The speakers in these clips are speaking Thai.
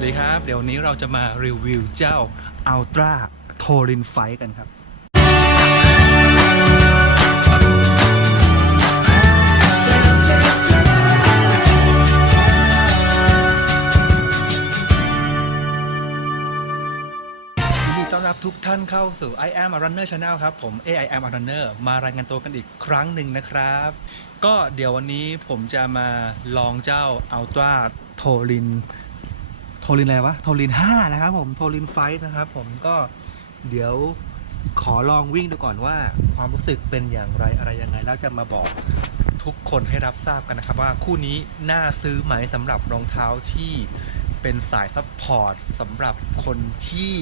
วัสดีครับ เดี๋ยววันนี้เราจะมารีวิวเจ้า Ultra t o r i n Fight กันครับ ยินดีต้อนรับทุกท่านเข้าสู่ I am a runner channel ครับ ผม AI am a runner มารายงานตัวกันอีกครั้งหนึ่งนะครับ ก็เดี๋ยววันนี้ผมจะมาลองเจ้า Ultra t o r i n โทรินอะไรวะโทริน5นะครับผมโทรินไฟนะครับผมก็เดี๋ยวขอลองวิ่งดูก่อนว่า ความรู้สึกเป็นอย่างไรอะไรยังไง แล้วจะมาบอกทุกคนให้รับทราบกันนะครับ ว่าคู่นี้น่าซื้อไหมสำหรับรองเท้าที่เป็นสายซัพพอร์ตสำหรับคนที่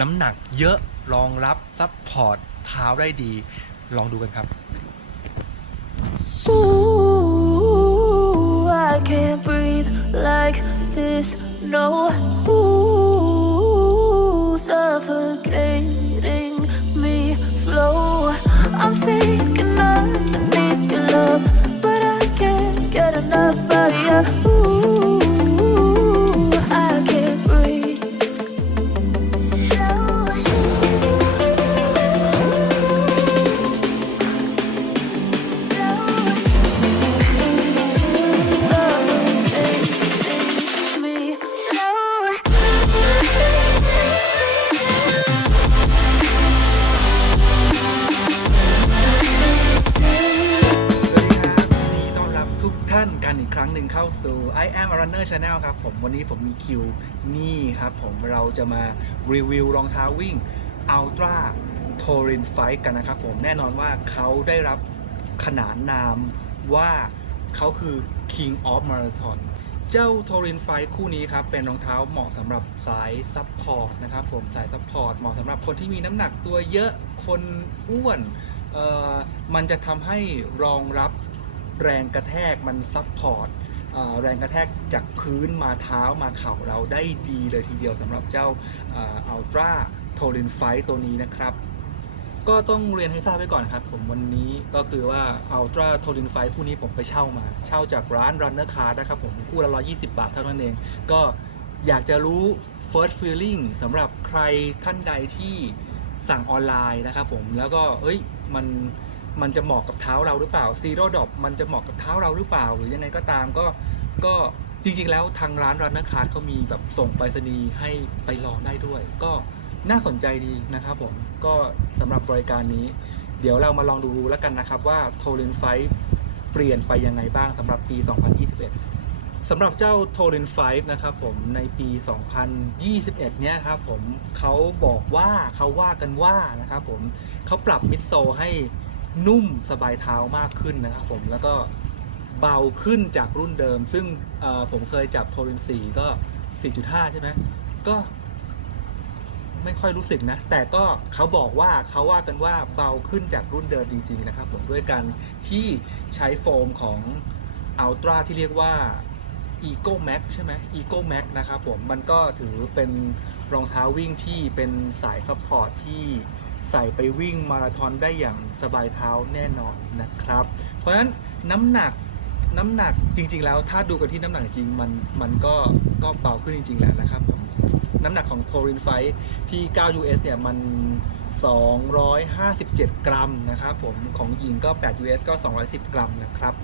น้ำหนักเยอะรองรับซัพพอร์ตเท้าได้ดี ลองดูกันครับ กันอีกครั้งหนึ่งเข้าสู่ I am a runner channel ครับผมวันนี้ผมมีคิวนี่ครับผมเราจะมารีวิวรองเท้าวิ่ง Ultra t o r i n Fight กันนะครับผมแน่นอนว่าเขาได้รับขนานนามว่าเขาคือ King of Marathon เจ้า t o r i n Fight คู่นี้ครับเป็นรองเท้าเหมาะสำหรับสายซัพพอร์ตนะครับผมสายซัพพอร์ตเหมาะสำหรับคนที่มีน้ำหนักตัวเยอะคนอ้วนเออมันจะทำให้รองรับ แรงกระแทกมันซับพอร์ตแรงกระแทกจากพื้นมาเท้ามาเข่าเราได้ดีเลยทีเดียวสำหรับเจ้าอัลตร้าโทลินไฟตัวนี้นะครับ ก็ต้องเรียนให้ทราบไว้ก่อนครับ ผมวันนี้ก็คือว่า Ultra t o r i n Fight คู่นี้ผมไปเช่ามา เช่าจากร้าน Runner Card นะครับผมคู่ละ120บาทเท่านั้นเอง ก็อยากจะรู้ first feeling สำหรับใครท่านใดที่สั่งออนไลน์นะครับผมแล้วก็เอ้ยมัน มันจะเหมาะกับเท้าเราหรือเปล่า Zero Drop มันจะเหมาะกับเท้าเราหรือเปล่า หรือยังไงก็ตามก็ก็จริงๆ แล้วทางร้าน Runner Card เขามีแบบส่งไปรษณีย์ให้ไปลองได้ด้วย ก็น่าสนใจดีนะครับผมก็สำหรับบริการนี้ เดี๋ยวเรามาลองดูแล้วกันนะครับว่า t o r i n Fight เปลี่ยนไปยังไงบ้างสำหรับปี 2021สำหรับเจ้า t o r i n 5นะครับผมในปี 2021 เนี่ยครับผมเขาบอกว่าเขาว่ากันว่านะครับผมเขาปรับมิดโซให้ นุ่มสบายเท้ามากขึ้นนะครับผมแล้วก็เบาขึ้นจากรุ่นเดิม ซึ่งผมเคยจับ t o r i n 4ก็ 4.5 ใช่ไหมก็ ไม่ค่อยรู้สึกนะ แต่ก็เขาบอกว่าเขาว่ากันว่าเบาขึ้นจากรุ่นเดิมจริง ๆ นะครับผมด้วยการที่ใช้โฟมของ Ultra ที่เรียกว่า Ego Max ใช่ไหม Ego Max นะครับผมมันก็ถือเป็นรองเท้าวิ่งที่เป็นสายซัพพอร์ตที่ ใส่ไปวิ่งมาราธอนได้อย่างสบายเท้าแน่นอนนะครับ เพราะฉะนั้นน้ำหนักน้ำหนักจริง ๆ แล้วถ้าดูกันที่น้ำหนักจริงมันมันก็ก็เบาขึ้นจริง ๆแหละนะครับผมน้ำหนักของโทรินไฟที่ 9 US เนี่ยมัน 257 กรัมนะครับผมของหญิงก็ 8 US ก็ 210 กรัมนะครับ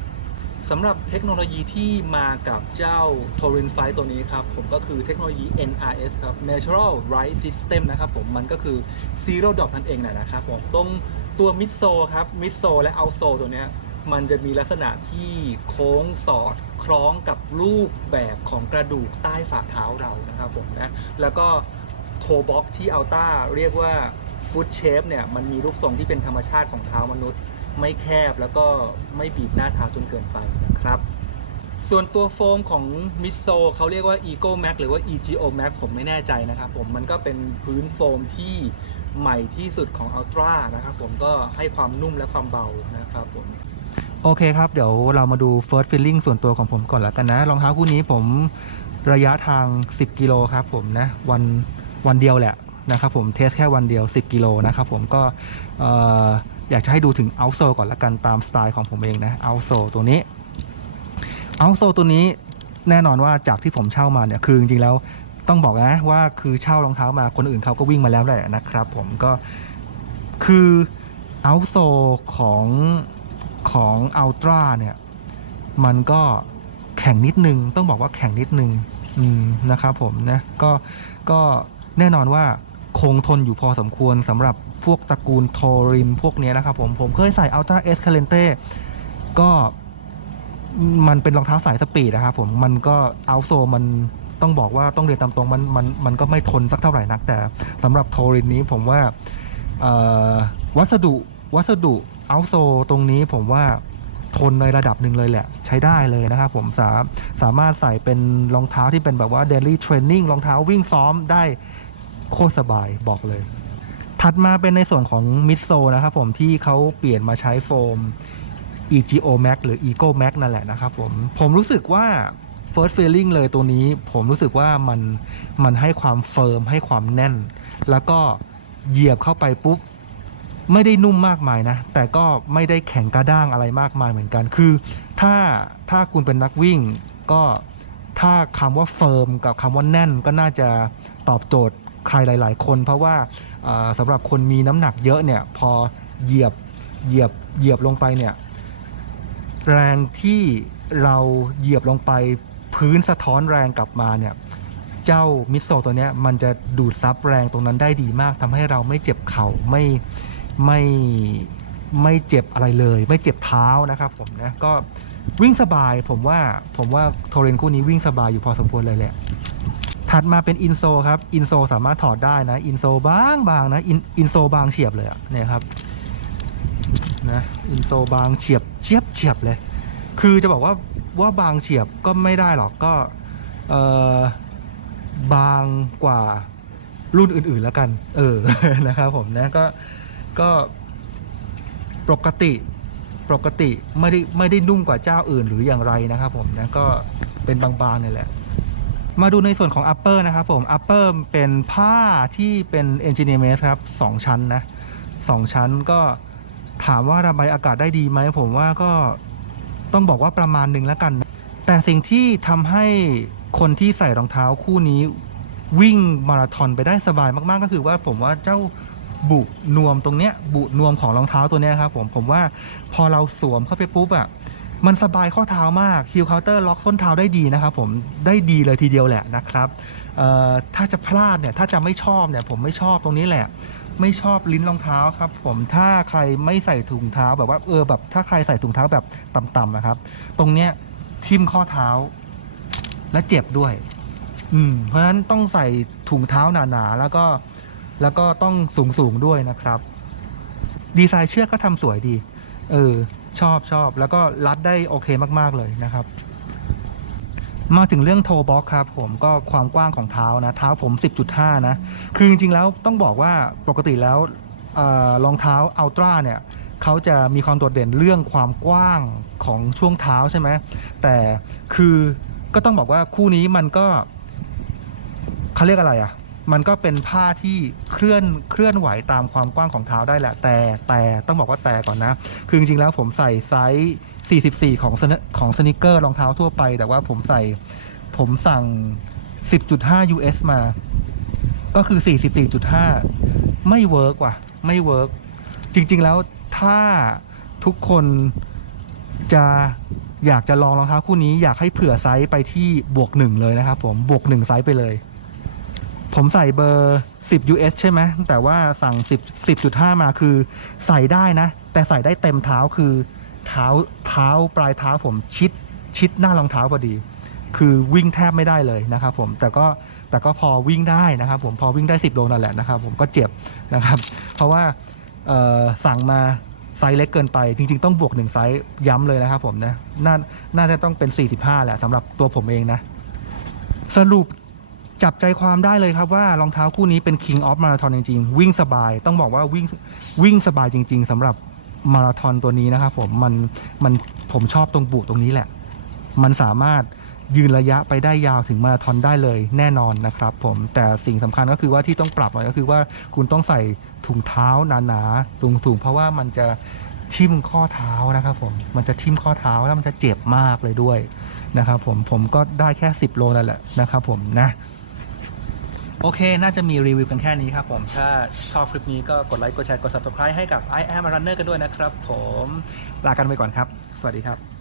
สำหรับเทคโนโลยีที่มากับเจ้า t o r i n 5ตัวนี้ครับ ผมก็คือเทคโนโลยี NRS ครับ Natural Ride System นะครับผมมันก็คือ Zero Drop นั่นเองนะครับผมตรงตัวมิดโซครับมิดโซและเอาโซตัวนี้มันจะมีลักษณะที่โค้งสอดคล้องกับรูปแบบของกระดูกใต้ฝ่าเท้าเรานะครับผมนะแล้วก็โทบ็อกที่อัลต้าเรียกว่าฟุตเชฟเนี่ยมันมีรูปทรงที่เป็นธรรมชาติของเท้ามนุษย์ ไม่แคบแล้วก็ไม่บีบหน้าเท้าจนเกินไปนะครับ ส่วนตัวโฟมของมิโซเขาเรียกว่า Ego Max หรือว่า EGO Max ผมไม่แน่ใจนะครับผมมันก็เป็นพื้นโฟมที่ใหม่ที่สุดของ Ultra นะครับผมก็ให้ความนุ่มและความเบานะครับผมโอเคครับ เดี๋ยวเรามาดู first feeling ส่วนตัวของผมก่อนล้วกันนะ รองเท้าคู่นี้ผมระยะทาง 10 กิโลครับผมนะ วันวันเดียวแหละนะครับผมเทสแค่วันเดียว 10 กิโลนะครับผมก็เอยากจะให้ดูถึง outsole ก่อนละกันตามสไตล์ของผมเองนะ outsole ตัวนี้ outsole ตัวนี้แน่นอนว่าจากที่ผมเช่ามาเนี่ยคือจริงๆแล้วต้องบอกนะว่าคือเช่ารองเท้ามาคนอื่นเขาก็วิ่งมาแล้วแหละนะครับผมก็คือเอาโซของของอัลตร้าเนี่ยมันก็แข็งนิดนึง ต้องบอกว่าแข็งนิดนึงนะครับผมนะก็ก็แน่นอนว่าคงทนอยู่พอสมควรสำหรับ พวกตระกูลโทรินพวกนี้นะครับผมผมเคยใส่อัลตร้าเอสคาเลนเต้ก็มันเป็นรองเท้าสายสปีดนะครับผมมันก็เอาโซมันต้องบอกว่าต้องเรียนตามตรงมันมันมันก็ไม่ทนสักเท่าไหร่นัก แต่สำหรับโทรินนี้ผมว่าวัสดุวัสดุเอาโซตรงนี้ผมว่าทนในระดับหนึ่งเลยแหละ ใช้ได้เลยนะครับผมสาสามารถใส่เป็นรองเท้าที่เป็นแบบว่า daily training รองเท้าวิ่งซ้อมได้โคตรสบายบอกเลย ถัดมาเป็นในส่วนของมิดโซนะครับผมที่เขาเปลี่ยนมาใช้โฟม EGO Max หรือ Ego Max นั่นแหละนะครับผม ผมรู้สึกว่า first feeling เลยตัวนี้ ผมรู้สึกว่ามันมันให้ความเฟิร์มให้ความแน่น แล้วก็เหยียบเข้าไปปุ๊บ ไม่ได้นุ่มมากมายนะ แต่ก็ไม่ได้แข็งกระด้างอะไรมากมายเหมือนกัน คือ ถ้าถ้าคุณเป็นนักวิ่ง ก็ถ้าคำว่าเฟิร์มกับคำว่าแน่นก็น่าจะตอบโจทย์ ใครหลาย ๆ คน เพราะว่าเอ่อสำหรับคนมีน้ำหนักเยอะเนี่ยพอเหยียบเหยียบเหยียบลงไปเนี่ยแรงที่เราเหยียบลงไปพื้นสะท้อนแรงกลับมาเนี่ยเจ้ามิโซตัวเนี้ยมันจะดูดซับแรงตรงนั้นได้ดีมากทำให้เราไม่เจ็บเข่าไม่ไม่ไม่เจ็บอะไรเลย ไม่เจ็บเท้านะครับผมนะก็วิ่งสบายผมว่าผมว่าโทเรนคู่นี้วิ่งสบายอยู่พอสมควรเลยแหละ ถัดมาเป็นอินโซครับ อินโซสามารถถอดได้นะ อินโซบางบางนะ อินอินโซบางเฉียบเลยอะเนี่ยครับนะ อินโซบางเฉียบเฉียบเฉียบเลย คือจะบอกว่าว่าบางเฉียบก็ไม่ได้หรอกก็เออบางกว่ารุ่นอื่น ๆแล้วกัน เออ นะครับผมนะก็ก็ปกติปกติไม่ได้ไม่ได้นุ่มกว่าเจ้าอื่นหรืออย่างไรนะครับผมนะก็เป็นบางๆนี่แหละ มาดูในส่วนของ upper นะครับผม upper เป็นผ้าที่เป็น engineer made ครับสองชั้นนะสองชั้นก็ถามว่าระบายอากาศได้ดีไหมผมว่าก็ต้องบอกว่าประมาณหนึ่งแล้วกัน แต่สิ่งที่ทำให้คนที่ใส่รองเท้าคู่นี้วิ่งมาราธอนไปได้สบายมาก ๆ ก็คือว่าผมว่าเจ้าบุนวมตรงเนี้ยบุนวมของรองเท้าตัวเนี้ยครับผมผมว่าพอเราสวมเข้าไปปุ๊บอะ มันสบายข้อเท้ามากฮิลเคาน์เตอร์ล็อกส้นเท้าได้ดีนะครับผมได้ดีเลยทีเดียวแหละนะครับถ้าจะพลาดเนี่ยถ้าจะไม่ชอบเนี่ยผมไม่ชอบตรงนี้แหละ ไม่ชอบลิ้นรองเท้าครับผมถ้าใครไม่ใส่ถุงเท้าแบบว่าเออแบบถ้าใครใส่ถุงเท้าแบบต่ำๆนะครับ ตรงเนี้ยทิ่มข้อเท้า และเจ็บด้วย อืมเพราะฉะนั้นต้องใส่ถุงเท้าหนาๆแล้วก็แล้วก็ต้องสูงๆด้วยนะครับ ดีไซน์เชือกก็ทำสวยดี เออ ชอบชอบแล้วก็รัดได้โอเคมากๆเลยนะครับ มาถึงเรื่องโทบ็อกครับผมก็ความกว้างของเท้านะ เท้าผม 10.5 นะ คือจริงๆแล้วต้องบอกว่าปกติแล้วเออรองเท้าอัลตร้าเนี่ยเขาจะมีความโดดเด่นเรื่องความกว้างของช่วงเท้าใช่ไหมแต่คือก็ต้องบอกว่าคู่นี้มันก็เขาเรียกอะไรอะ่ะ มันก็เป็นผ้าที่เคลื่อนเคลื่อนไหวตามความกว้างของเท้าได้แหละ แต่แต่ต้องบอกว่าแต่ก่อนนะ คือจริงๆแล้วผมใส่ไซส์ 44 ของสนของสนิเกอร์รองเท้าทั่วไป แต่ว่าผมใส่ผมสั่ง 10.5 US มา ก็คือ 44.5 ไม่เวิร์กว่ะ ไม่เวิร์กจริง ๆ แล้วถ้าทุกคนจะอยากจะลองรองเท้าคู่นี้อยากให้เผื่อไซส์ไปที่บวกหนึ่งเลยนะครับผมบวกหนึ่งไซส์ไปเลย ผมใส่เบอร์ 10 US ใช่ไหมแต่ว่าสั่ง 10 10.5 มาคือใส่ได้นะ แต่ใส่ได้เต็มเท้าคือเท้าเท้าปลายเท้าผมชิดชิดหน้ารองเท้าพอดี คือวิ่งแทบไม่ได้เลยนะครับผมแต่ก็แต่ก็พอวิ่งได้นะครับ ผมพอวิ่งได้ 10โลนั่นแหละนะครับ ผมก็เจ็บนะครับ เพราะว่าสั่งมาไซส์เล็กเกินไป จริง ๆ ต้องบวกหนึ่งไซส์ย้ำเลยนะครับผมนะน่าน่าจะต้องเป็น 45แหละสำหรับตัวผมเองนะ สรุป จับใจความได้เลยครับว่ารองเท้าคู่นี้เป็น King of Marathon จริงๆ วิ่งสบายต้องบอกว่าวิ่งวิ่งสบายจริง ๆสำหรับมาราธอนตัวนี้นะครับผมมันมันผมชอบตรงบุตรงนี้แหละ มันสามารถยืนระยะไปได้ยาวถึงมาราธอนได้เลยแน่นอนนะครับผมแต่สิ่งสำคัญก็คือว่าที่ต้องปรับหน่อยก็คือว่าคุณต้องใส่ถุงเท้าหนาๆสูงๆเพราะว่ามันจะทิ่มข้อเท้านะครับผมมันจะทิ่มข้อเท้าแล้วมันจะเจ็บมากเลยด้วยนะครับผมผมก็ได้แค่ 10 โลนั่นแหละนะครับผมนะ โอเค น่าจะมีรีวิวกันแค่นี้ครับผม ถ้าชอบคลิปนี้ก็กดไลค์ กดแชร์ กด subscribe ให้กับ I am a runner กันด้วยนะครับผม ลากันไปก่อนครับ สวัสดีครับ